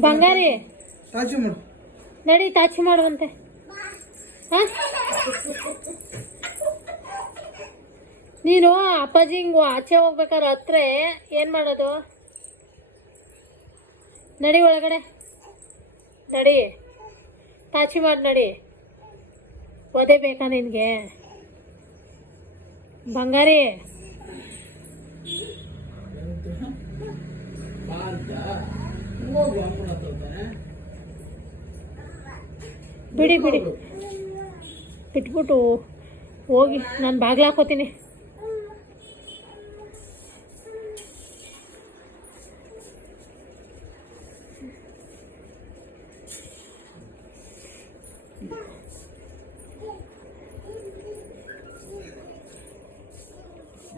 ಬಂಗಾರಿ. ತಾಚು ಮಾಡು ನಡಿ ತಾಚು ಮಾಡುವಂತೆ ಹ? ನೀನು ಅಪ್ಪಾಜಿ ಹಿಂಗ ಆಚೆ ಹೋಗ್ಬೇಕಾದ್ರೆ ಹತ್ರ ಏನ್ ಮಾಡೋದು? ನಡಿ ಒಳಗಡೆ. ನಡಿ. ತಾಚಿ ಮಾಡಿ ನಡಿ. ಒದೆ ಬೇಕಾ ನಿನ್ಗೆ? ಬಂಗಾರಿ. ಬಿಡಿ ಬಿಡಿ. ಬಿಟ್ಬಿಟ್ಟು ಹೋಗಿ ನಾನು ಬಾಗಿಲು ಹಾಕೋತೀನಿ.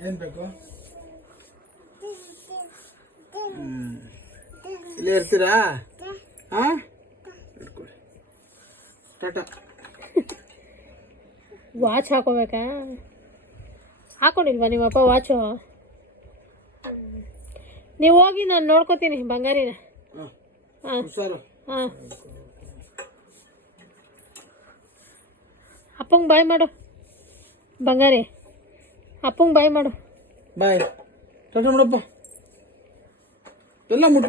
ಏನ್ ಬೇಕು. ಇಲ್ಲೇ ಇರ್ತೀರಾ? ಹಾ ಇಟ್ಕೊಳ್ಳಿ ಟಾಟಾ. ವಾಚ್ ಹಾಕೋಬೇಕಾ? ಹಾಕೊಂಡಿಲ್ವಾ ನಿಮ್ಮಪ್ಪ ವಾಚು ನೀವು ಹೋಗಿ ನಾನು ನೋಡ್ಕೋತೀನಿ ಬಂಗಾರಿನ. ಹಾಂ. ಹಾಂ. ಅಪ್ಪಂಗೆ ಬಾಯ್ ಮಾಡು. ಬಂಗಾರಿ ಅಪ್ಪಂಗೆ ಬಾಯ್ ಮಾಡು. ಬಾಯ್ ಟಾಟಾ ಮಾಡಪ್ಪ ಎಲ್ಲ ಮುಟ್